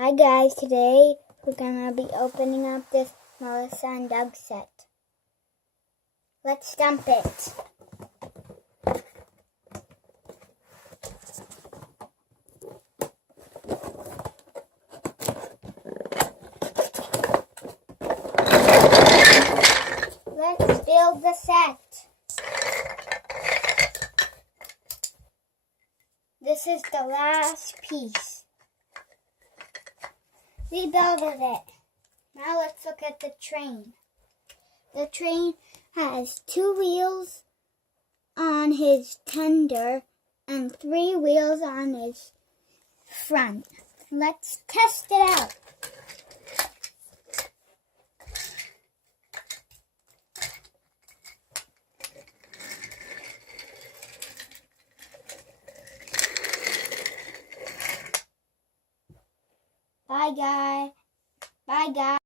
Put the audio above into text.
Hi guys, today we're gonna be opening up this Melissa and Doug set. Let's dump it. Let's build the set. This is the last piece. We built it. Now let's look at the train. The train has 2 wheels on his tender and 3 wheels on his front. Let's test it out. Bye guys.